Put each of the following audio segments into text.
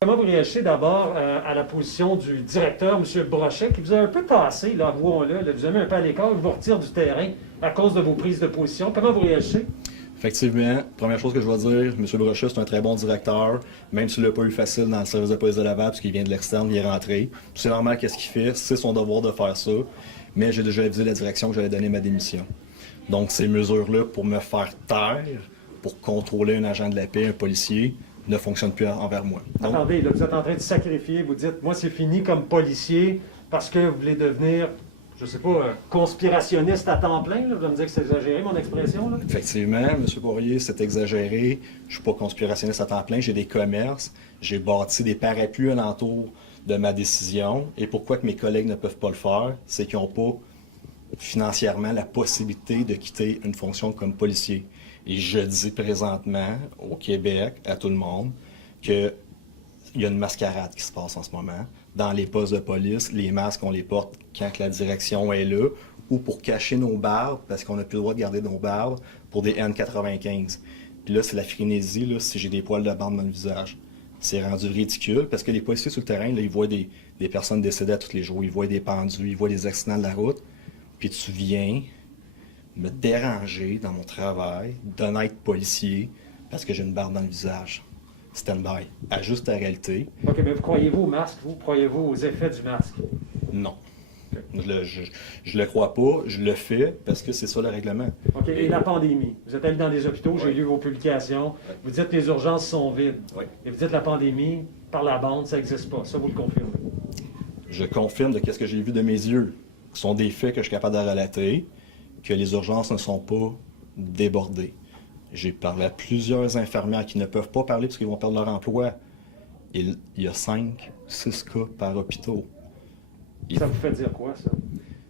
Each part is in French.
Comment vous réagissez d'abord à la position du directeur, M. Brochet, qui vous a un peu tassé, là, avouons-le, là, vous avez mis un peu à l'écart, il vous retire du terrain à cause de vos prises de position. Comment vous réagissez? Effectivement, première chose que je vais dire, M. Brochet, c'est un très bon directeur, même s'il n'a pas eu facile dans le service de police de Laval, parce qu'il vient de l'externe, il est rentré. C'est normal qu'est-ce qu'il fait, c'est son devoir de faire ça, mais j'ai déjà avisé la direction que j'allais donner ma démission. Donc ces mesures-là, pour me faire taire, pour contrôler un agent de la paix, un policier, ne fonctionnent plus envers moi. Donc, attendez, là, vous êtes en train de sacrifier, vous dites, moi c'est fini comme policier parce que vous voulez devenir, je sais pas, conspirationniste à temps plein, là. Vous allez me dire que c'est exagéré mon expression, là? effectivement, M. Poirier, c'est exagéré. Je suis pas conspirationniste à temps plein, j'ai des commerces, j'ai bâti des parapluies alentour de ma décision. Et pourquoi que mes collègues ne peuvent pas le faire, c'est qu'ils n'ont pas financièrement la possibilité de quitter une fonction comme policier. Et je dis présentement au Québec, à tout le monde, qu'il y a une mascarade qui se passe en ce moment. Dans les postes de police, les masques, on les porte quand la direction est là, ou pour cacher nos barbes, parce qu'on n'a plus le droit de garder nos barbes, pour des N95. Puis là, c'est la frénésie, là, si j'ai des poils de barbe dans le visage. C'est rendu ridicule, parce que les policiers sur le terrain, là, ils voient des personnes décédées à tous les jours, ils voient des pendus, ils voient des accidents de la route, puis tu viens me déranger dans mon travail d'honnête policier parce que j'ai une barbe dans le visage. Stand-by. Ajuste ta réalité. OK, mais vous croyez-vous au masque, vous? Croyez-vous aux effets du masque? Non. Je le crois pas, je le fais parce que c'est ça le règlement. OK, et la pandémie? Vous êtes allé dans des hôpitaux, j'ai lu vos publications, vous dites que les urgences sont vides. Oui. Et vous dites que la pandémie, par la bande, ça n'existe pas. Ça, vous le confirmez? Je confirme de ce que j'ai vu de mes yeux. Ce sont des faits que je suis capable de relater, que les urgences ne sont pas débordées. J'ai parlé à plusieurs infirmières qui ne peuvent pas parler parce qu'ils vont perdre leur emploi. Il y a 5, 6 cas par hôpital. Ça vous fait dire quoi, ça?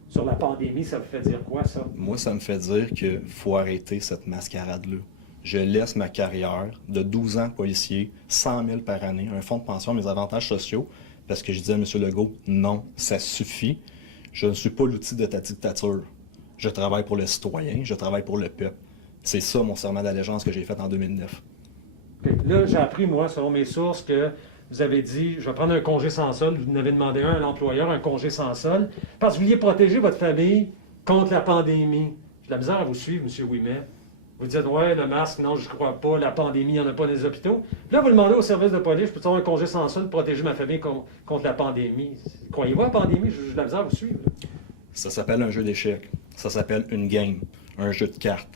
Sur la pandémie, ça vous fait dire quoi, ça? Moi, ça me fait dire qu'il faut arrêter cette mascarade-là. Je laisse ma carrière de 12 ans policier, 100 000 par année, un fonds de pension, mes avantages sociaux, parce que je disais à M. Legault, non, ça suffit. Je ne suis pas l'outil de ta dictature. Je travaille pour le citoyen, je travaille pour le peuple. C'est ça mon serment d'allégeance que j'ai fait en 2009. Okay. Là, j'ai appris, moi, selon mes sources, que vous avez dit, je vais prendre un congé sans solde. Vous en avez demandé un à l'employeur, un congé sans solde, parce que vous vouliez protéger votre famille contre la pandémie. J'ai de la misère à vous suivre, M. Ouimet. Vous dites, ouais, le masque, non, je ne crois pas, la pandémie, il n'y en a pas dans les hôpitaux. Puis là, vous demandez au service de police, je peux avoir un congé sans solde pour protéger ma famille contre la pandémie. Croyez-vous à la pandémie? J'ai de la misère à vous suivre. Ça s'appelle un jeu d'échecs. Ça s'appelle une game, un jeu de cartes.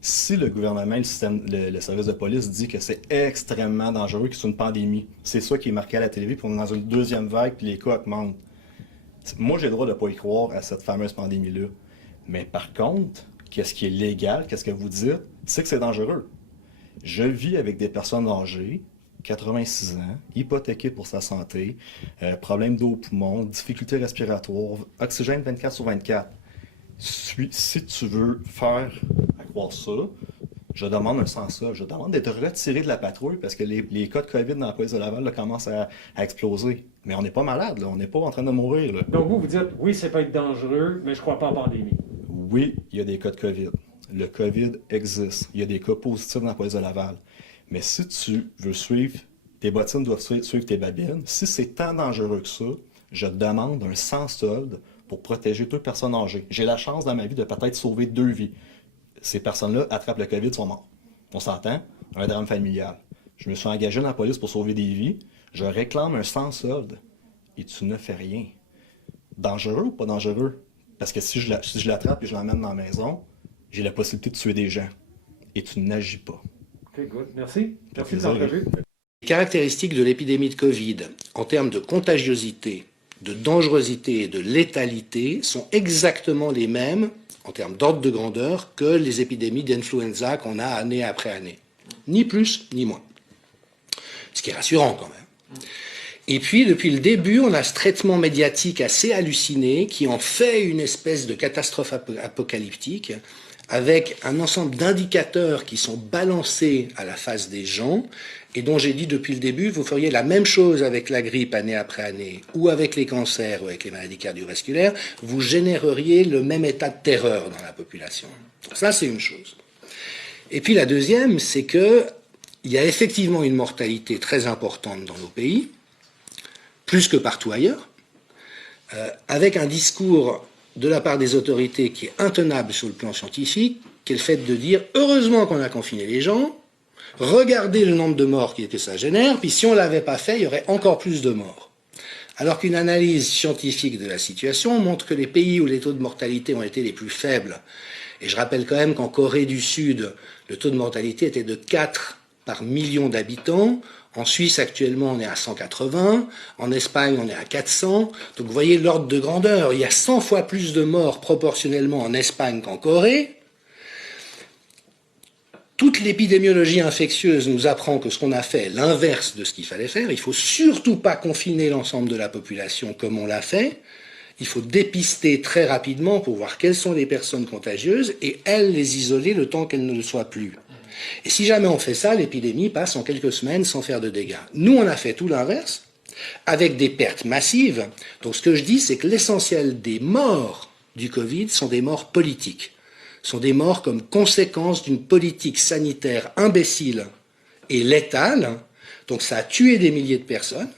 Si le gouvernement, le service de police dit que c'est extrêmement dangereux, que c'est une pandémie, c'est ça qui est marqué à la télé, puis on est dans une deuxième vague, puis les cas augmentent. Moi, j'ai le droit de ne pas y croire à cette fameuse pandémie-là. Mais par contre, qu'est-ce qui est légal, qu'est-ce que vous dites, c'est que c'est dangereux. Je vis avec des personnes âgées, 86 ans, hypothéquées pour sa santé, problèmes d'eau au poumon, difficultés respiratoires, oxygène 24/24. Si tu veux faire croire ça, je demande un sans-sol. Je demande d'être retiré de la patrouille parce que les cas de COVID dans la police de Laval là, commencent à exploser. Mais on n'est pas malade, là. On n'est pas en train de mourir. Là. Donc vous dites, oui, c'est peut être dangereux, mais je ne crois pas en pandémie. Oui, il y a des cas de COVID. Le COVID existe. Il y a des cas positifs dans la police de Laval. Mais si tu veux suivre, tes bottines doivent suivre tes babines. Si c'est tant dangereux que ça, je demande un sans-solde pour protéger toute personne âgée. J'ai la chance dans ma vie de peut-être sauver 2 vies. Ces personnes-là attrapent le COVID, sont morts. On s'entend? Un drame familial. Je me suis engagé dans la police pour sauver des vies. Je réclame un sans-solde. Et tu ne fais rien. Dangereux ou pas dangereux? Parce que si je l'attrape et je l'emmène dans la maison, j'ai la possibilité de tuer des gens. Et tu n'agis pas. OK, good. Merci. Merci de l'entrevue. Les caractéristiques de l'épidémie de Covid, en termes de contagiosité, de dangerosité et de létalité, sont exactement les mêmes, en termes d'ordre de grandeur, que les épidémies d'influenza qu'on a année après année. Ni plus, ni moins. Ce qui est rassurant quand même. Et puis, depuis le début, on a ce traitement médiatique assez halluciné qui en fait une espèce de catastrophe apocalyptique avec un ensemble d'indicateurs qui sont balancés à la face des gens et dont j'ai dit depuis le début, vous feriez la même chose avec la grippe année après année ou avec les cancers ou avec les maladies cardiovasculaires, vous généreriez le même état de terreur dans la population. Ça, c'est une chose. Et puis la deuxième, c'est que il y a effectivement une mortalité très importante dans nos pays, plus que partout ailleurs, avec un discours de la part des autorités qui est intenable sur le plan scientifique, qui est le fait de dire « heureusement qu'on a confiné les gens, regardez le nombre de morts que ça génère, puis si on ne l'avait pas fait, il y aurait encore plus de morts ». Alors qu'une analyse scientifique de la situation montre que les pays où les taux de mortalité ont été les plus faibles, et je rappelle quand même qu'en Corée du Sud, le taux de mortalité était de 4 par million d'habitants. En Suisse, actuellement, on est à 180. En Espagne, on est à 400. Donc, vous voyez l'ordre de grandeur. Il y a 100 fois plus de morts proportionnellement en Espagne qu'en Corée. Toute l'épidémiologie infectieuse nous apprend que ce qu'on a fait est l'inverse de ce qu'il fallait faire. Il ne faut surtout pas confiner l'ensemble de la population comme on l'a fait. Il faut dépister très rapidement pour voir quelles sont les personnes contagieuses et elles les isoler le temps qu'elles ne le soient plus. Et si jamais on fait ça, l'épidémie passe en quelques semaines sans faire de dégâts. Nous, on a fait tout l'inverse, avec des pertes massives. Donc ce que je dis, c'est que l'essentiel des morts du Covid sont des morts politiques. Sont des morts comme conséquence d'une politique sanitaire imbécile et létale. Donc ça a tué des milliers de personnes,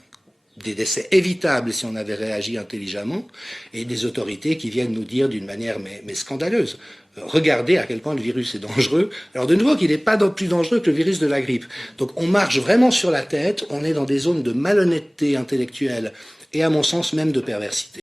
des décès évitables si on avait réagi intelligemment, et des autorités qui viennent nous dire d'une manière mais scandaleuse. Regardez à quel point le virus est dangereux. Alors de nouveau qu'il n'est pas plus dangereux que le virus de la grippe. Donc on marche vraiment sur la tête, on est dans des zones de malhonnêteté intellectuelle et à mon sens même de perversité.